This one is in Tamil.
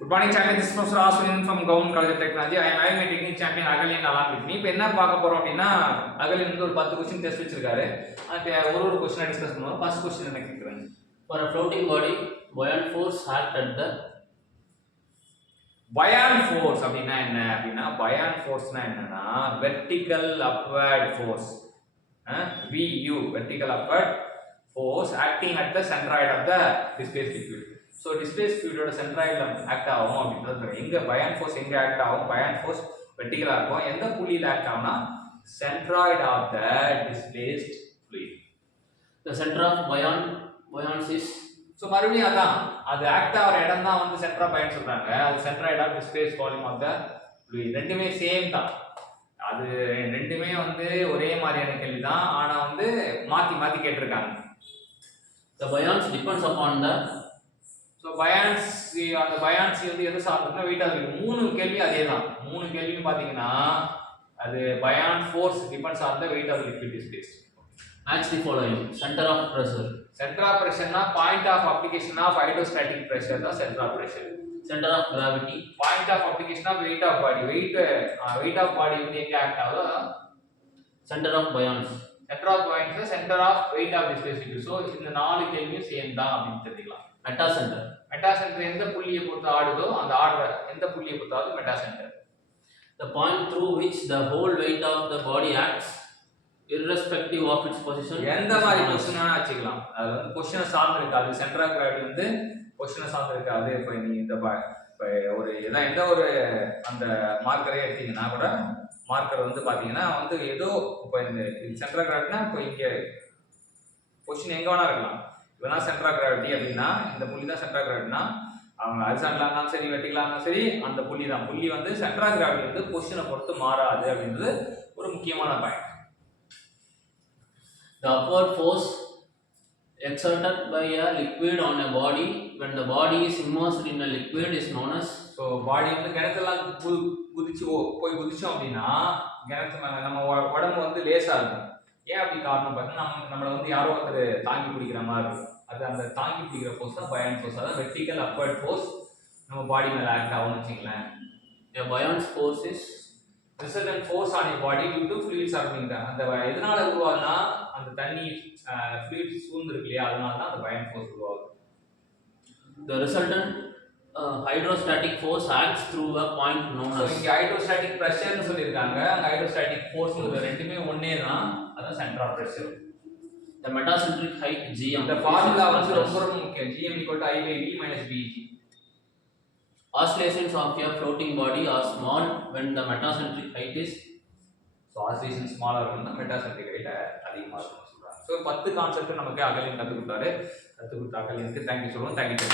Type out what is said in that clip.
Good morning, champion. This is Professor Aswin from Government College of Technology. I am having my technique champion Agalin along with me. இப்போ என்ன பார்க்க போறோம் அப்படின்னா அகலின் வந்து ஒரு 10 क्वेश्चन டெஸ்ட் வச்சிருக்காரு. அந்த ஒரு क्वेश्चन டிஸ்கஸ் பண்ணுவோம். ஃபர்ஸ்ட் क्वेश्चन என்ன கேக்குறாங்க? For a floating body, buoyant force act at the buoyant force அப்படினா என்ன அப்படினா buoyant forceனா என்னன்னா vertical upward force. VU vertical upward force acting at the centroid of the displaced liquid. So displaced fluid ஓட centroidல ஆக்ட் ஆகும் அப்படின்றது எங்க buoyant force எங்க ஆக்ட் ஆகும் buoyant force வெர்டிகலா இருக்கும் எந்த புள்ளியில ஆக்ட் ஆகும்னா centroid of the displaced fluid. The center of buoyancy is so மறுபடியும் அதான் அது ஆக்ட் ஆகிற இடம் தான் வந்து சென்டர் ஆஃப் buoyancy சொல்றாங்க அது centroid of displaced volume of the fluid ரெண்டுமே சேம் தான் அது ரெண்டுமே வந்து ஒரே மாதிரியான கேள்வி தான் ஆனா வந்து மாத்தி மாத்தி கேட்டிருக்காங்க. The buoyancy depends upon the so buoyancy அந்த buoyancy வந்து எது சார்ந்ததுன்னா வெயிட் ஆஃப் லிக்விட் மூணு கேள்வி அதேதான் மூணு கேள்வின்னு பாத்தீங்கன்னா அது buoyant force depends on the weight of liquid displaced. match the following center of pressure னா point of application of hydrostatic pressure தான் center of pressure. center of gravity point of application of weight of body weight of body வந்து எங்க ஆக்ட் ஆகுதோ center of buoyancy center of buoyancy center of weight of displaced liquid. so இந்த நாலு கேள்வியும் சேம் தான் அப்படினு தெரிஞ்சுக்கலாம். மெட்டா சென்டர் எந்த புள்ளியை பொறுத்து ஆடுதோ அந்த ஆர்டர் எந்த புள்ளியை பொறுத்தாவது metacentre. the point through which the whole weight of the body acts irrespective of its position எந்த மாதிரி பொசிஷனா வச்சுக்கலாம் அது வந்து பொசிஷனை சார்ந்து இருக்காது சென்டர் ஆஃப் கிராவிட்டி வந்து பொசிஷனை சார்ந்து இருக்காது. இப்போ நீ இந்த ஒரு எந்த ஒரு அந்த மார்க்கரே எடுத்தீங்கன்னா கூட மார்க்கர் வந்து பாத்தீங்கன்னா வந்து ஏதோ இப்போ இந்த சென்டர் ஆஃப் கிராவிட்டினா இப்போ இங்க பொசிஷன் எங்க வேணா இருக்கலாம். இப்போ சென்டர் ஆஃப் கிராவிட்டி அப்படின்னா இந்த புள்ளி தான் சென்டர் ஆஃப் கிராவிட்டினா அவங்க ஹரிசாண்டலா இருந்தாலும் சரி வெர்டிகலா இருந்தாலும் சரி அந்த புள்ளி தான் புள்ளி வந்து சென்டர் ஆஃப் கிராவிட்டி வந்து பொசிஷனை பொறுத்து மாறாது அப்படின்றது ஒரு முக்கியமான point. The upward force exerted by a liquid on a body when the body is immersed in a liquid is known as so body வந்து கிணத்துலாம் போய் குதிச்சோம் அப்படின்னா கிணத்து மேல நம்ம உடம்பு வந்து லேசா இருக்கும். ஏன் அப்படி காரணம் பார்த்தீங்கன்னா நம்மளை வந்து யாரோ ஒருத்தர் தாங்கி பிடிக்கிற மாதிரி இருக்கும். அது அந்த தாங்கி பிடிக்கிற ஃபோர்ஸ் தான் buoyant force. அதாவது வெர்டிகல் அப்வர்ட் ஃபோர்ஸ் நம்ம பாடி மேல ஆக்ட் ஆகும்னு வச்சுங்களேன். a buoyant force is resultant force on a body due to fluids surrounding them. அந்த எதனால உருவாகுதுன்னா அந்த தண்ணி fluids சூழ்ந்து இருக்கு இல்லையா அதனால தான் அந்த buoyant force உருவாகுது. the resultant hydrostatic force acts through a point known as இங்க ஹைட்ரோஸ்டாட்டிக் பிரஷர்னு சொல்லிருக்காங்க. அந்த ஹைட்ரோஸ்டாட்டிக் ஃபோர்ஸ் ரெண்டுமே ஒண்ணே தான். அதான் centre of pressure. the metacentric height gm இந்த ஃபார்முலா வந்து ரொம்ப முக்கியம். gm = I/v - bg. oscillations of a floating body are small when the metacentric height is so oscillation smaller when the metacentric height அதிகமா இருக்கும்னு சொல்றாங்க. so 10 கான்செப்ட் நமக்கு அகலின் கத்து கொடுத்தாரு. கத்து கொடுத்த அகலினுக்கு தேங்க்யூ சொல்லுவோம். தேங்க்யூ.